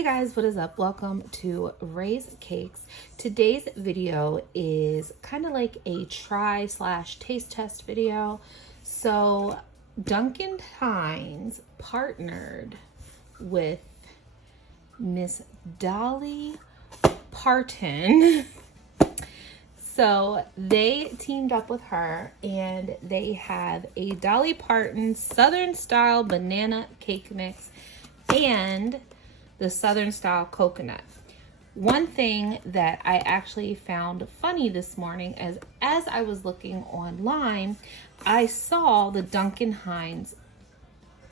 Hey guys, what is up? Welcome to Ray's Cakes. Today's video is kind of like a try/taste test video. So Duncan Hines partnered with Miss Dolly Parton. So they teamed up with her and they have a Dolly Parton Southern style banana cake mix and the Southern style coconut. One thing that I actually found funny this morning as I was looking online, I saw the Duncan Hines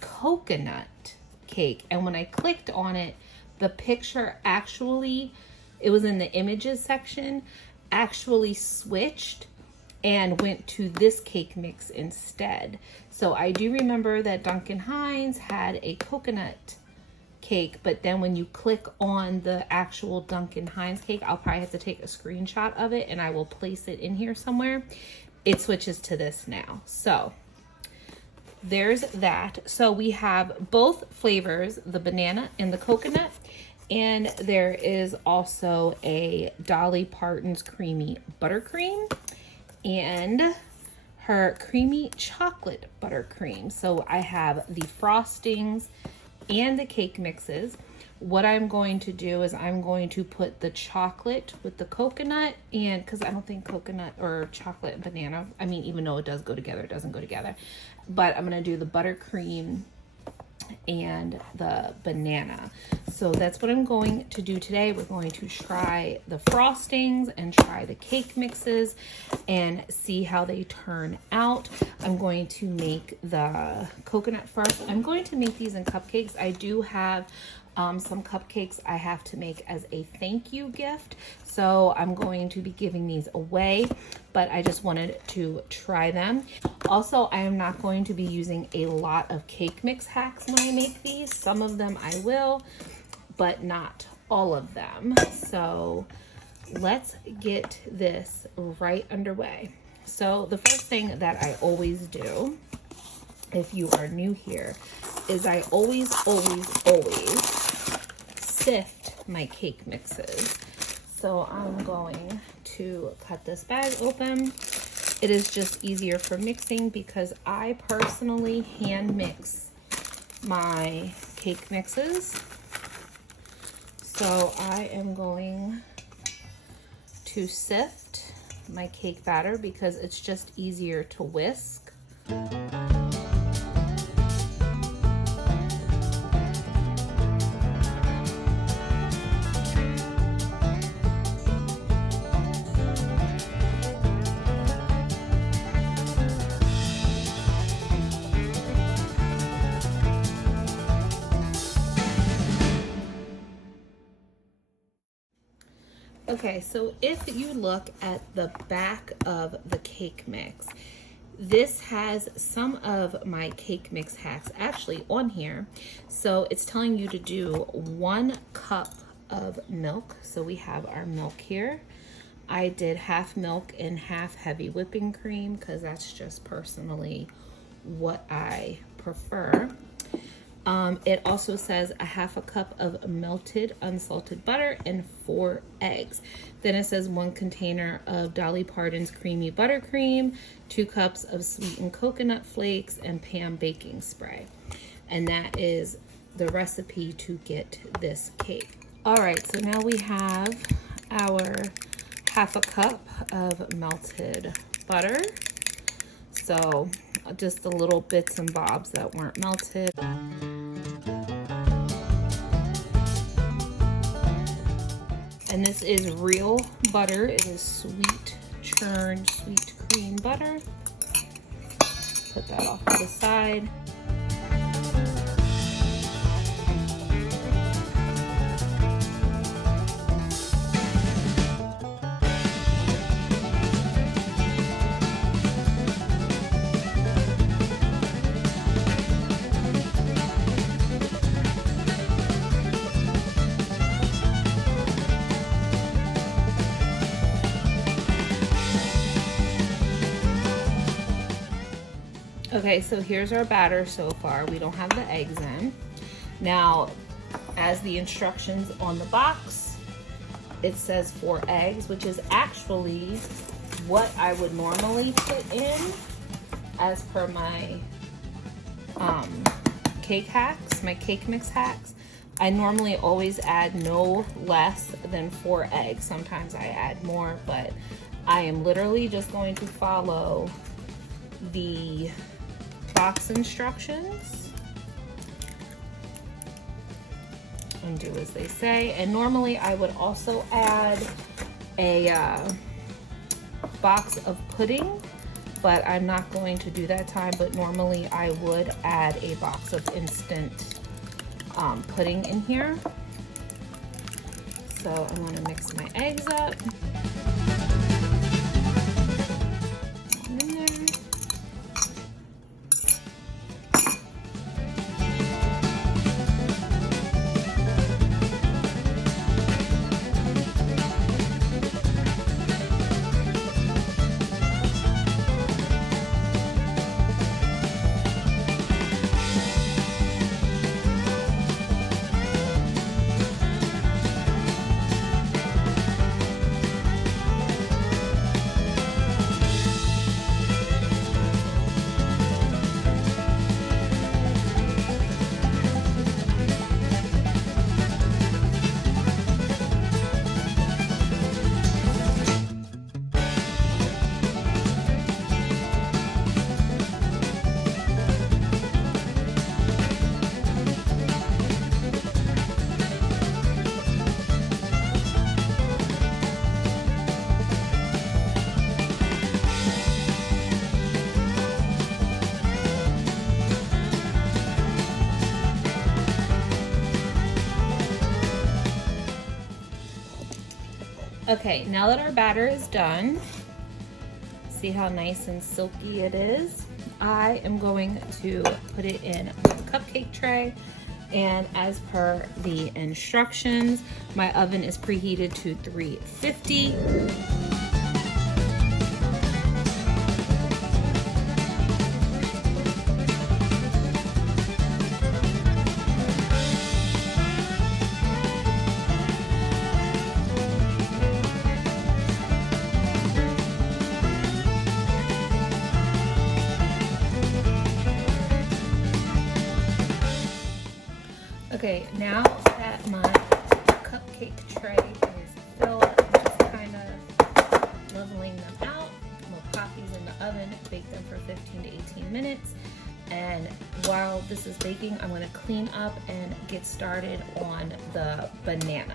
coconut cake. And when I clicked on it, the picture actually, it was in the images section, actually switched and went to this cake mix instead. So I do remember that Duncan Hines had a coconut cake, but then when you click on the actual Duncan Hines cake, I'll probably have to take a screenshot of it and I will place it in here somewhere. It switches to this now. So there's that. So we have both flavors, the banana and the coconut, and there is also a Dolly Parton's creamy buttercream and her creamy chocolate buttercream. So I have the frostings and the cake mixes. What I'm going to do is I'm going to put the chocolate with the coconut, and because I don't think coconut or chocolate and banana, I mean, even though it does go together, it doesn't go together. But I'm going to do the buttercream and the banana. So that's what I'm going to do today. We're going to try the frostings and try the cake mixes and see how they turn out. I'm going to make the coconut first. I'm going to make these in cupcakes. I do have some cupcakes I have to make as a thank you gift. So I'm going to be giving these away, but I just wanted to try them. Also, I am not going to be using a lot of cake mix hacks when I make these. Some of them I will, but not all of them. So let's get this right underway. So the first thing that I always do, if you are new here, is I always sift my cake mixes. So I'm going to cut this bag open. It is just easier for mixing because I personally hand mix my cake mixes. So I am going to sift my cake batter because it's just easier to whisk. Okay, so if you look at the back of the cake mix, this has some of my cake mix hacks actually on here. So it's telling you to do 1 cup of milk. So we have our milk here. I did half milk and half heavy whipping cream because that's just personally what I prefer. It also says a half a cup of melted unsalted butter and 4 eggs. Then it says 1 container of Dolly Parton's creamy buttercream, 2 cups of sweetened coconut flakes, and Pam baking spray. And that is the recipe to get this cake. All right, so now we have our half a cup of melted butter. So just the little bits and bobs that weren't melted. And this is real butter. It is sweet churned sweet cream butter. Put that off to the side. Okay, so here's our batter so far. We don't have the eggs in. Now, as the instructions on the box, it says 4 eggs, which is actually what I would normally put in as per my cake hacks, my cake mix hacks. I normally always add no less than 4 eggs. Sometimes I add more, but I am literally just going to follow the box instructions and do as they say. And normally I would also add a box of pudding, but I'm not going to do that time. But normally I would add a box of instant pudding in here. So I'm going to mix my eggs up. In there. Okay, now that our batter is done, see how nice and silky it is? I am going to put it in a cupcake tray, and as per the instructions, my oven is preheated to 350. Okay, now that my cupcake tray is filled, I'm just kind of leveling them out. We'll pop these in the oven, bake them for 15 to 18 minutes. And while this is baking, I'm going to clean up and get started on the banana.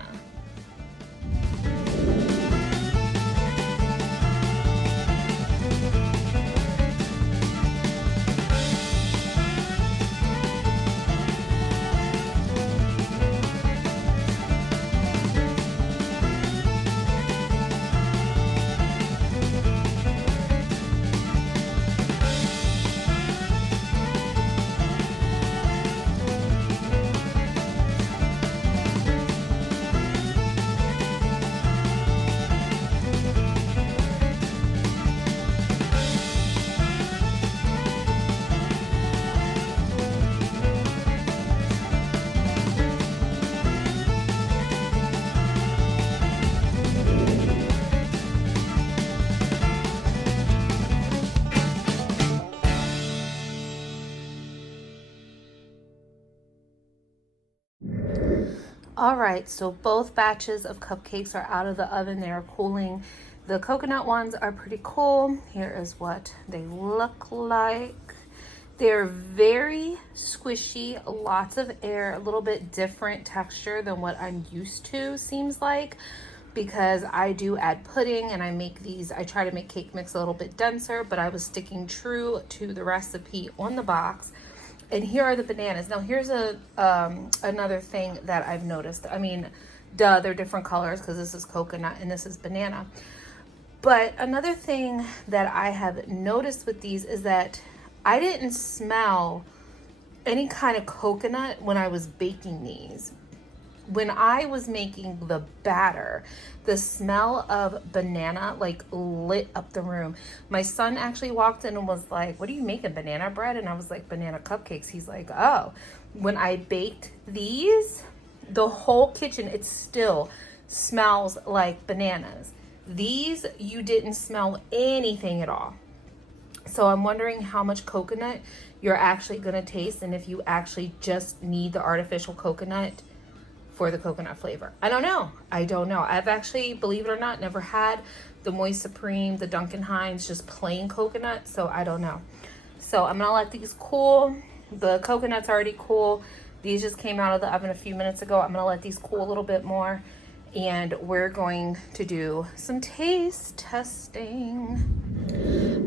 All right, so both batches of cupcakes are out of the oven. They are cooling. The coconut ones are pretty cool. Here is what they look like. They're very squishy, lots of air, a little bit different texture than what I'm used to, seems like, because I do add pudding and I make these, I try to make cake mix a little bit denser, but I was sticking true to the recipe on the box. And here are the bananas. Now here's another thing that I've noticed. I mean, duh, they're different colors because this is coconut and this is banana. But another thing that I have noticed with these is that I didn't smell any kind of coconut when I was baking these. When I was making the batter, the smell of banana like lit up the room. My son actually walked in and was like, "What are you making, banana bread?" And I was like, "Banana cupcakes." He's like, "Oh." When I baked these, the whole kitchen, it still smells like bananas. These, you didn't smell anything at all. So I'm wondering how much coconut you're actually gonna taste, and if you actually just need the artificial coconut for the coconut flavor. I don't know. I've actually, believe it or not, never had the Moist Supreme, the Duncan Hines, just plain coconut, so I don't know. So I'm gonna let these cool. The coconut's already cool. These just came out of the oven a few minutes ago. I'm gonna let these cool a little bit more, and we're going to do some taste testing.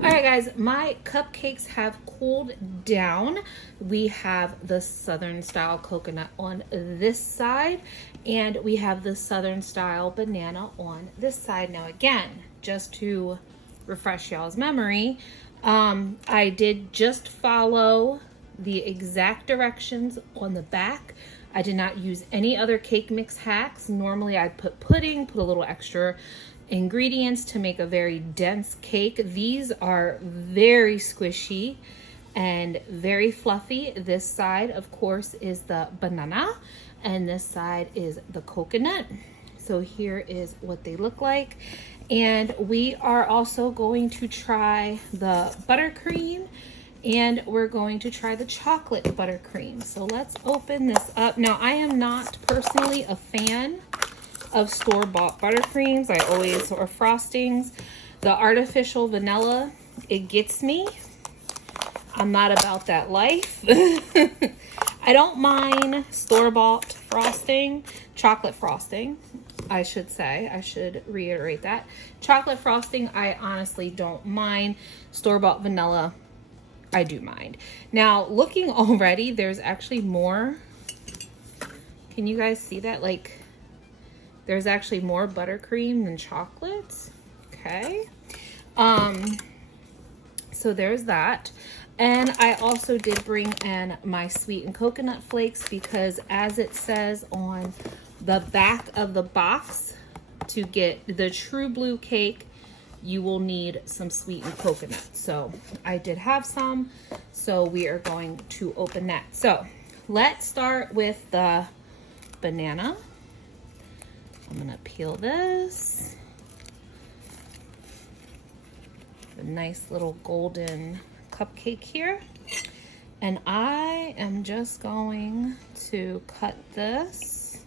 All right, guys, my cupcakes have cooled down. We have the Southern style coconut on this side, and we have the Southern style banana on this side. Now, again, just to refresh y'all's memory, I did just follow the exact directions on the back. I did not use any other cake mix hacks. Normally I'd put pudding, put a little extra ingredients to make a very dense cake. These are very squishy and very fluffy. This side, of course, is the banana, and this side is the coconut. So here is what they look like. And we are also going to try the buttercream, and we're going to try the chocolate buttercream. So let's open this up. Now, I am not personally a fan of store-bought buttercreams. I always, or frostings. The artificial vanilla, it gets me. I'm not about that life. I don't mind store-bought frosting, chocolate frosting, I should say. I should reiterate that. Chocolate frosting, I honestly don't mind. Store-bought vanilla, I do mind. Now, looking already, there's actually more. Can you guys see that? Like, there's actually more buttercream than chocolate. Okay. So there's that. And I also did bring in my sweetened coconut flakes, because as it says on the back of the box, to get the true blue cake, you will need some sweetened coconut. So I did have some, so we are going to open that. So let's start with the banana. I'm gonna peel this. A nice little golden cupcake here. And I am just going to cut this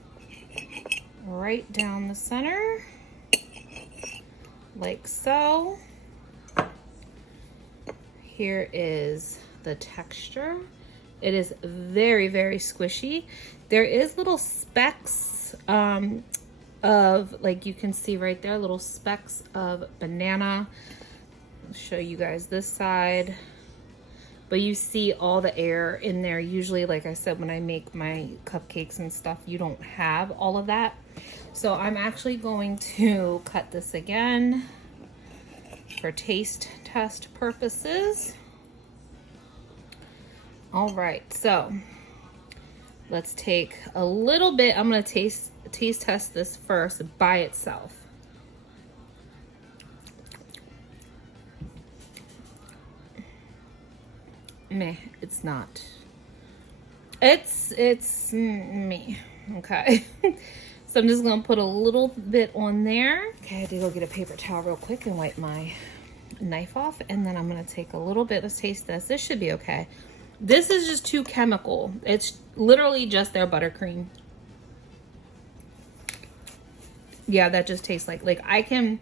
right down the center, like so. Here is the texture. It is very, very squishy. There is little specks of, like you can see right there, little specks of banana. I'll show you guys this side. But you see all the air in there. Usually, like I said, when I make my cupcakes and stuff, you don't have all of that. So I'm actually going to cut this again for taste test purposes. All right, so let's take a little bit. I'm gonna taste test this first by itself. Meh, it's not. It's me. Okay. So I'm just gonna put a little bit on there. Okay, I had to go get a paper towel real quick and wipe my knife off, and then I'm gonna take a little bit. Let's taste this. This should be okay. This is just too chemical. It's literally just their buttercream. Yeah, that just tastes like I can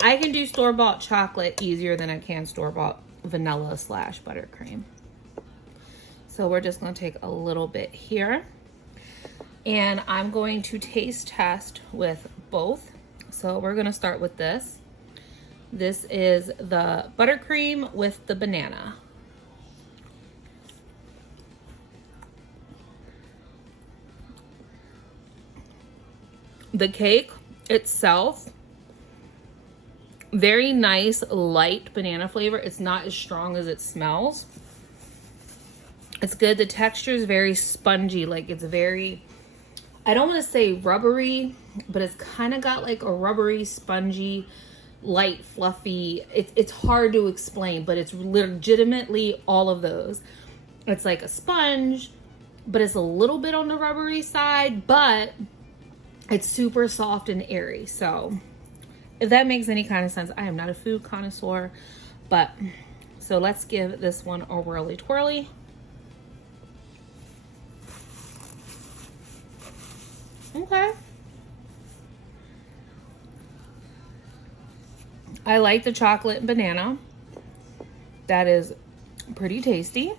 do store-bought chocolate easier than I can store-bought vanilla / buttercream. So we're just going to take a little bit here, and I'm going to taste test with both. So we're going to start with this. This is the buttercream with the banana. The cake itself, very nice light banana flavor. It's not as strong as it smells. It's good. The texture is very spongy. Like, it's very, I don't want to say rubbery, but it's kind of got like a rubbery, spongy, light, fluffy. It's hard to explain, but it's legitimately all of those. It's like a sponge. but it's a little bit on the rubbery side, but it's super soft and airy. So if that makes any kind of sense, I am not a food connoisseur, but so let's give this one a whirly twirly. Okay. I like the chocolate and banana. That is pretty tasty,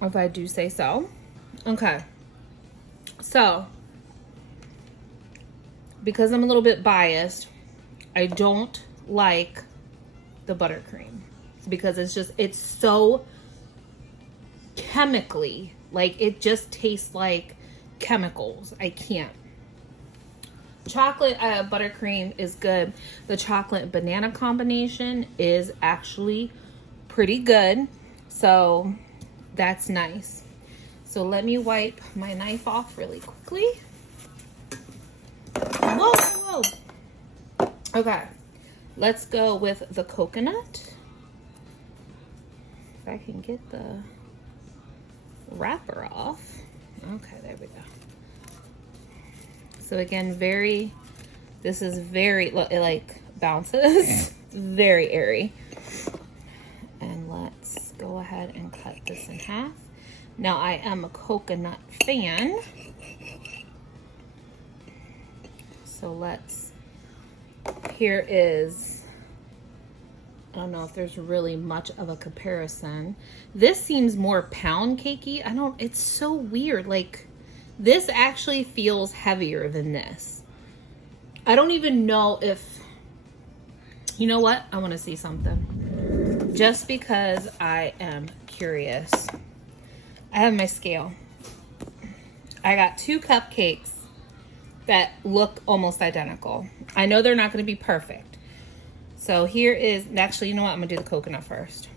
if I do say so. Okay. So, because I'm a little bit biased, I don't like the buttercream because it's so chemically, like it just tastes like chemicals. I can't. Chocolate buttercream is good. The chocolate banana combination is actually pretty good. So that's nice. So let me wipe my knife off really quickly. Whoa, whoa, whoa. Okay, let's go with the coconut. If I can get the wrapper off. Okay, there we go. So again, this is very, it like bounces, very airy. And let's go ahead and cut this in half. Now I am a coconut fan. So here is, I don't know if there's really much of a comparison. This seems more pound cakey. It's so weird. Like, this actually feels heavier than this. I don't even know if, you know what? I want to see something. Just because I am curious. I have my scale. I got 2 cupcakes that look almost identical. I know they're not going to be perfect. So here is, actually, you know what? I'm going to do the coconut first.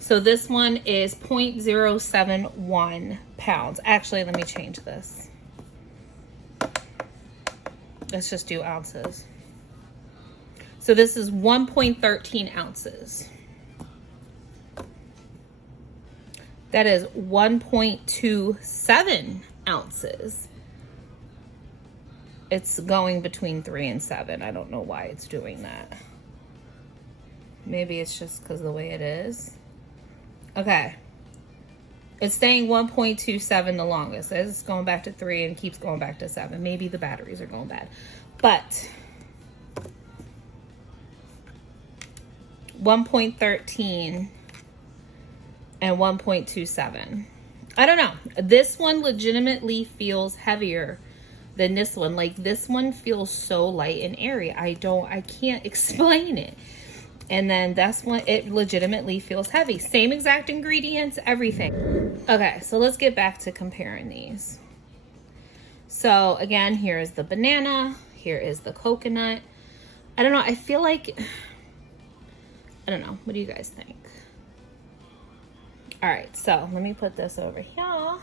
So this one is 0.071 pounds. Actually, let me change this. Let's just do ounces. So this is 1.13 ounces. That is 1.27 ounces. It's going between 3 and 7. I don't know why it's doing that. Maybe it's just because of the way it is. Okay. It's staying 1.27 the longest. It's going back to 3 and keeps going back to 7. Maybe the batteries are going bad. But 1.13 and 1.27. I don't know. This one legitimately feels heavier than this one. Like, this one feels so light and airy. I can't explain it. And then that's when it legitimately feels heavy. Same exact ingredients, everything. Okay, so let's get back to comparing these. So again, here is the banana. Here is the coconut. I don't know. I feel like, I don't know. What do you guys think? All right, so let me put this over here. All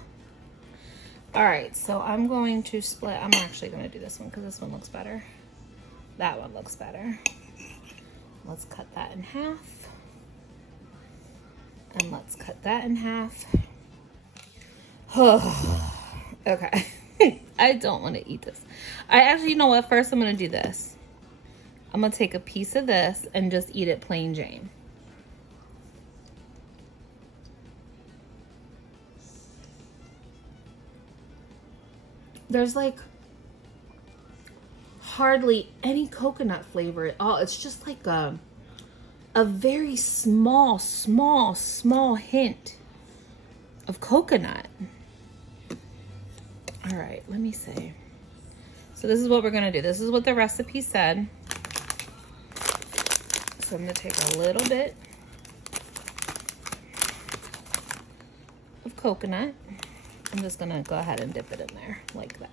right, so I'm going to split. I'm actually going to do this one because this one looks better. That one looks better. Let's cut that in half. And let's cut that in half. Okay. I don't want to eat this. I actually, you know what? First, I'm going to do this. I'm going to take a piece of this and just eat it plain Jane. There's like hardly any coconut flavor at all. It's just like a very small hint of coconut. All right, let me see. So this is what we're gonna do. This is what the recipe said. So I'm gonna take a little bit of coconut. I'm just gonna go ahead and dip it in there like that.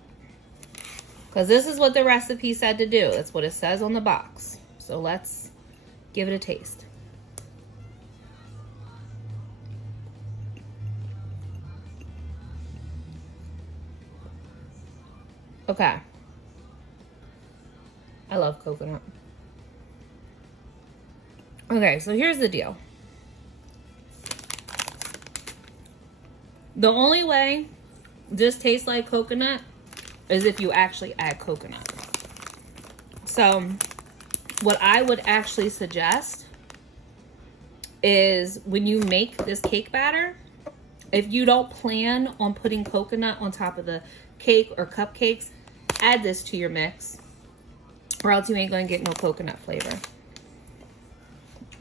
Because this is what the recipe said to do. That's what it says on the box. So let's give it a taste. Okay. I love coconut. Okay, so here's the deal. The only way this tastes like coconut is if you actually add coconut. So what I would actually suggest is when you make this cake batter, if you don't plan on putting coconut on top of the cake or cupcakes, add this to your mix, or else you ain't gonna get no coconut flavor.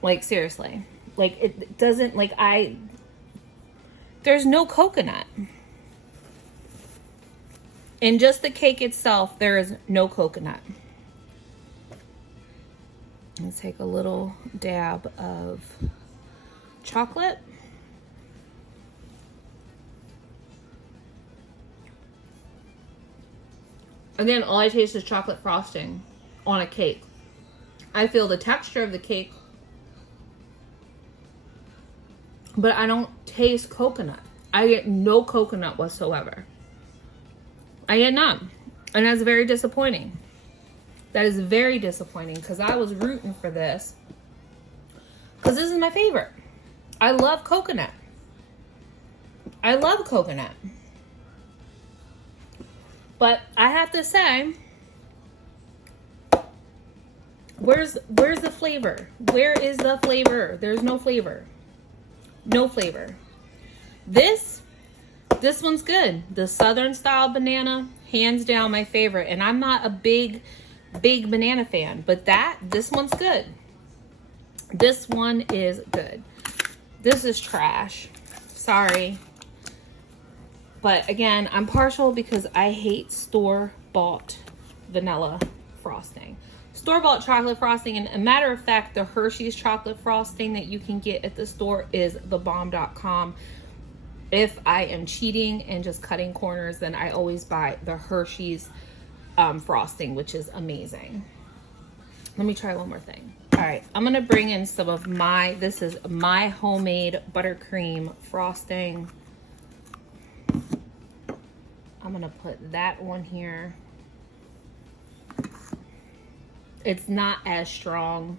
Like, seriously. Like, it doesn't, like, there's no coconut. In just the cake itself, there is no coconut. Let's take a little dab of chocolate. Again, all I taste is chocolate frosting on a cake. I feel the texture of the cake, but I don't taste coconut. I get no coconut whatsoever. I get none. And that's very disappointing. That is very disappointing because I was rooting for this. Because this is my favorite. I love coconut. I love coconut. But I have to say, where's the flavor? Where is the flavor? There's no flavor. No flavor. This one's good. The Southern style banana, hands down my favorite. And I'm not a big banana fan, but this one's good. This one is good. This is trash. Sorry. But again, I'm partial because I hate store-bought vanilla frosting. Store-bought chocolate frosting, and a matter of fact, the Hershey's chocolate frosting that you can get at the store is thebomb.com. If I am cheating and just cutting corners, then I always buy the Hershey's frosting, which is amazing. Let me try one more thing. All right, I'm gonna bring in some of this is my homemade buttercream frosting. I'm gonna put that on here. It's not as strong.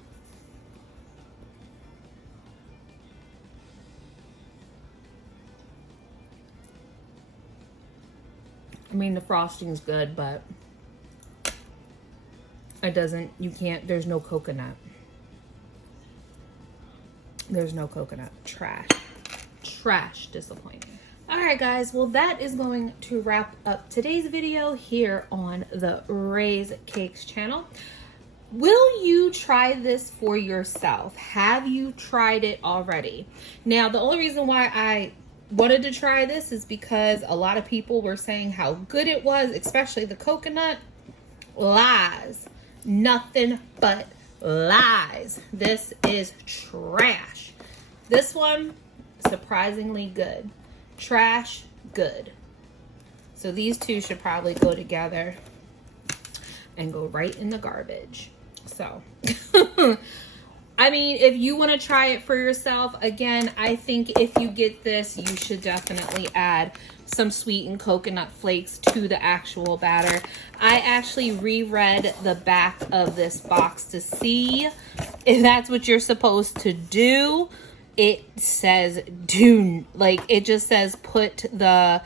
I mean, the frosting's good, but it doesn't, there's no coconut. There's no coconut. Trash. Trash. Disappointing. Alright guys, well that is going to wrap up today's video here on the Ray's Cakes channel. Will you try this for yourself? Have you tried it already? Now, the only reason why I wanted to try this is because a lot of people were saying how good it was, especially the coconut. Lies. Nothing but lies. This is trash. This one, surprisingly good. Trash, good. So these two should probably go together and go right in the garbage. So, I mean, if you want to try it for yourself, again, I think if you get this, you should definitely add some sweetened coconut flakes to the actual batter. I actually reread the back of this box to see if that's what you're supposed to do. It says it just says put the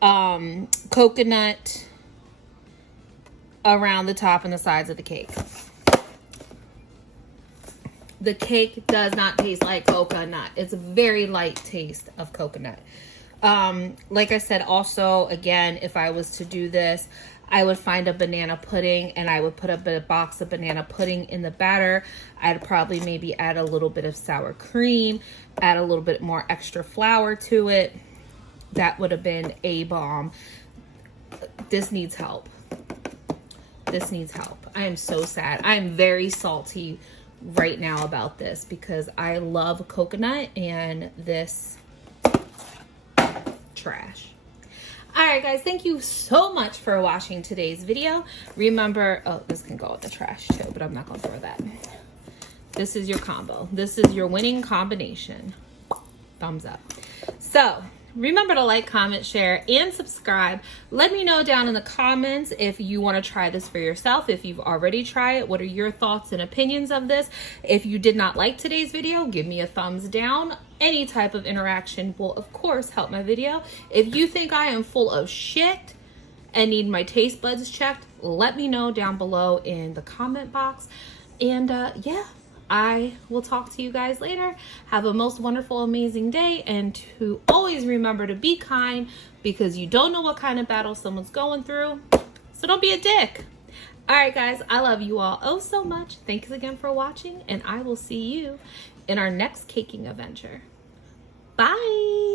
coconut around the top and the sides of the cake. The cake does not taste like coconut. It's a very light taste of coconut. Like I said, also, again, if I was to do this, I would find a banana pudding and I would put a box of banana pudding in the batter. I'd probably maybe add a little bit of sour cream, add a little bit more extra flour to it. That would have been a bomb. This needs help. This needs help. I am so sad. I'm very salty right now about this because I love coconut and this trash. Alright guys, thank you so much for watching today's video. Remember, oh, this can go with the trash too, but I'm not going to throw that. This is your combo. This is your winning combination. Thumbs up. So, remember to like, comment, share, and subscribe. Let me know down in the comments if you want to try this for yourself. If you've already tried it, what are your thoughts and opinions of this? If you did not like today's video, give me a thumbs down. Any type of interaction will, of course, help my video. If you think I am full of shit and need my taste buds checked, let me know down below in the comment box. And yeah, I will talk to you guys later. Have a most wonderful, amazing day, and to always remember to be kind, because you don't know what kind of battle someone's going through. So don't be a dick. All right, guys, I love you all oh so much. Thanks again for watching, and I will see you in our next caking adventure. Bye.